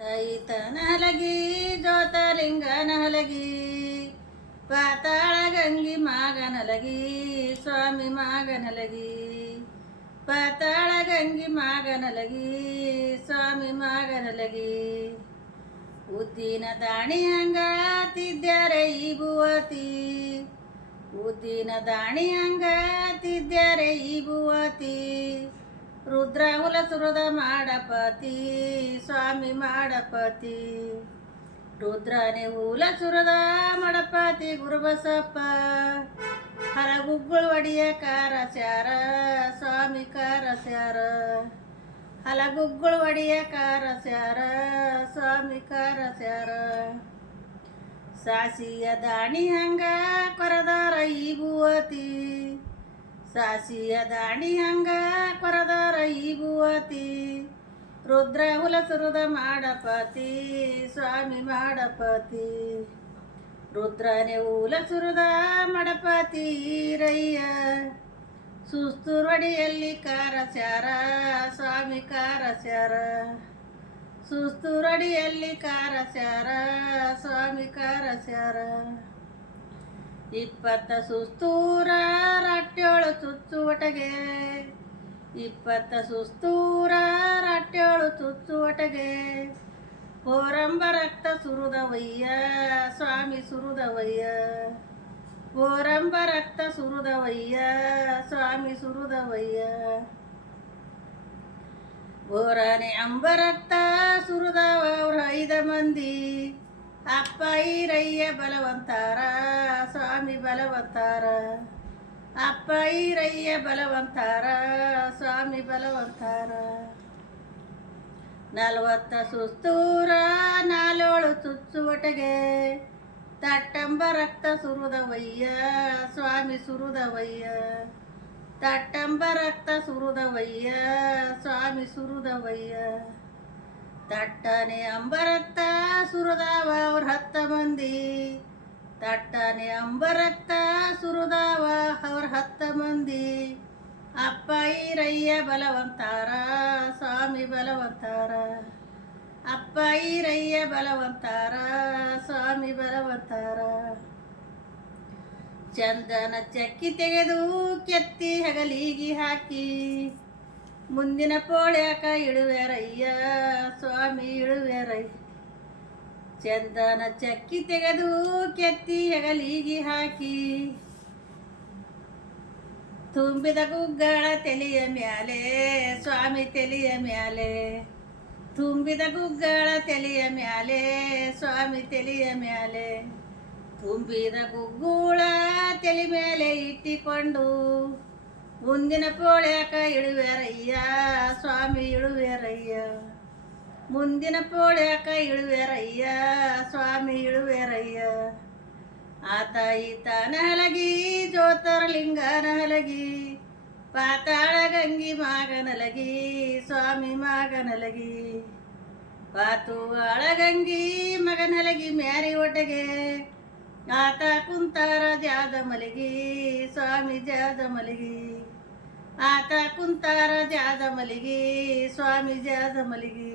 ಈತನ ಹಲಗಿ ಜ್ಯೋತಲಿಂಗನ ಹಲಗಿ ಪಾತಾಳ ಗಂಗಿ ಮಾಗನಲಗಿ ಸ್ವಾಮಿ ಮಾಗನಲಗಿ ಪಾತಾಳ ಗಂಗಿ ಮಾಗನಲಗಿ ಸ್ವಾಮಿ ಮಾಗನಲಗಿ ಉದ್ದಿನ ದಾಣಿ ಹಂಗ ತಿದ್ಯಾರೆ ಈ ಭುವತಿ ಉದ್ದಿನ ದಾಣಿ ಹಂಗ ತಿದ್ಯಾರೆ ಈ ಭುವತಿ ರುದ್ರ ಹುಲಸುರದ ಮಾಡಪತಿ ಸ್ವಾಮಿ ಮಾಡಪತಿ ರುದ್ರನೇ ಹುಲಸುರದ ಮಾಡಪತಿ ಗುರುಬಸಪ್ಪ ಹಲಗುಗ್ಗಳು ಒಡಿಯ ಕಾರಸ್ಯಾರ ಸ್ವಾಮಿ ಕಾರಸ್ಯಾರ ಹಲಗುಗ್ಗಳು ಒಡಿಯ ಕಾರಸ್ಯಾರ ಸ್ವಾಮಿ ಕಾರಸ್ಯಾರ ಸಾಸಿಯ ದಾಣಿ ಹಂಗ ಕೊರದಾರ ಈ ಭುವತಿ ಸಾಸಿಯ ದಾಣಿ ಹಂಗ ಕೊರದಾರ ಈ ಭುವತಿ ರುದ್ರ ಹುಲಸುರದ ಮಾಡಪತಿ ಸ್ವಾಮಿ ಮಾಡಪತಿ ರುದ್ರನೇ ಹುಲಸುರದ ಮಾಡಪತಿ ರಯ್ಯ ಸುಸ್ತುರಡಿಯಲ್ಲಿ ಕಾರಸ್ಯಾರ ಸ್ವಾಮಿ ಕಾರಸ್ಯಾರ ಸುಸ್ತುರಡಿಯಲ್ಲಿ ಕಾರಸ್ಯಾರ ಸ್ವಾಮಿ ಕಾರಸ್ಯಾರ 20 ಸುಸ್ತೂರ ರಟ್ಯೋಳು ಚುಚ್ಚುವಟಗೆ 20 ಸುಸ್ತೂರ ರಟ್ಯೋಳು ಚುಚ್ಚುವಟಗೆ ಹೋರಂಬ ರಕ್ತ ಸುರುದವಯ್ಯ ಸ್ವಾಮಿ ಸುರುದವಯ್ಯ ಹೋರಂಬ ರಕ್ತ ಸುರುದವಯ್ಯ ಸ್ವಾಮಿ ಸುರುದವಯ್ಯ ಬೋರನೆ ಅಂಬ ರಕ್ತ ಸುರುದವ 5 ಮಂದಿ ಅಪ್ಪ ಈರಯ್ಯ ಬಲವಂತಾರ ಸ್ವಾಮಿ ಬಲವಂತಾರ ಅಪ್ಪ ಈರಯ್ಯ ಬಲವಂತಾರ ಸ್ವಾಮಿ ಬಲವಂತಾರ 40 ಸುಸ್ತೂರ 4 ಚುಚ್ಚುವಟಗೆ ತಟ್ಟಂಬ ರಕ್ತ ಸುರುದವಯ್ಯ ಸ್ವಾಮಿ ಸುರುದವಯ್ಯ ತಟ್ಟಂಬ ರಕ್ತ ಸುರುದವಯ್ಯ ಸ್ವಾಮಿ ಸುರುದವಯ್ಯ ತಟ್ಟನೆ ಅಂಬರಕ್ತ ಸುರದಾವ 10 ಮಂದಿ ತಟ್ಟನೆ ಅಂಬರಕ್ತ ಸುರದಾವ 10 ಮಂದಿ ಅಪ್ಪ ಈರಯ್ಯ ಬಲವಂತಾರ ಸ್ವಾಮಿ ಬಲವಂತಾರ ಅಪ್ಪ ಈರಯ್ಯ ಬಲವಂತಾರ ಸ್ವಾಮಿ ಬಲವಂತಾರ ಚಂದನ ಚಕ್ಕಿ ತೆಗೆದು ಕೆತ್ತಿ ಹಗಲಿಗೆ ಹಾಕಿ ಮುಂದಿನ ಪೋಳ್ಯಾಕ ಇಳುವೆರಯ್ಯ ಸ್ವಾಮಿ ಇಳುವೆರಯ್ಯ ಚಂದನ ಚಕ್ಕಿ ತೆಗೆದು ಕೆತ್ತಿ ಹೆಗಲಿಗೆ ಹಾಕಿ ತುಂಬಿದ ಗುಗ್ಗಳ ತೆಲಿಯ ಮ್ಯಾಲೆ ಸ್ವಾಮಿ ತೆಲಿಯ ಮ್ಯಾಲೆ ತುಂಬಿದ ಗುಗ್ಗಳ ತೆಲಿಯ ಮ್ಯಾಲೆ ಸ್ವಾಮಿ ತೆಲಿಯ ಮ್ಯಾಲೆ ತುಂಬಿದ ಗುಗ್ಗುಳ ತೆಲಿ ಮೇಲೆ ಇಟ್ಟಿಕೊಂಡು ಮುಂದಿನ ಪೋಳ್ಯಾಕ ಇಳುವೆರಯ್ಯ ಸ್ವಾಮಿ ಇಳುವೆರಯ್ಯ ಮುಂದಿನ ಪೋಳ್ಯಾಕ ಇಳುವೆರಯ್ಯ ಸ್ವಾಮಿ ಇಳುವೆರಯ್ಯ ಆತ ಈತನ ಹಲಗಿ ಜ್ಯೋತಿರ್ಲಿಂಗನ ಹಲಗಿ ಪಾತಾಳ ಗಂಗಿ ಮಾಗನಲಗಿ ಸ್ವಾಮಿ ಮಾಗನಲಗಿ ಪಾತುವಾಳ ಗಂಗಿ ಮಗನಲಗಿ ಮ್ಯಾರಿ ಒಟಗೆ ಆತ ಕುಂತಾರ ಜಾದ ಮಲಗಿ ಸ್ವಾಮಿ ಜಾದ ಮಲಗಿ ಆತ ಕುಂತಾರ ಜಾದ ಮಲಗಿ ಸ್ವಾಮಿ ಜಾದ ಮಲಗಿ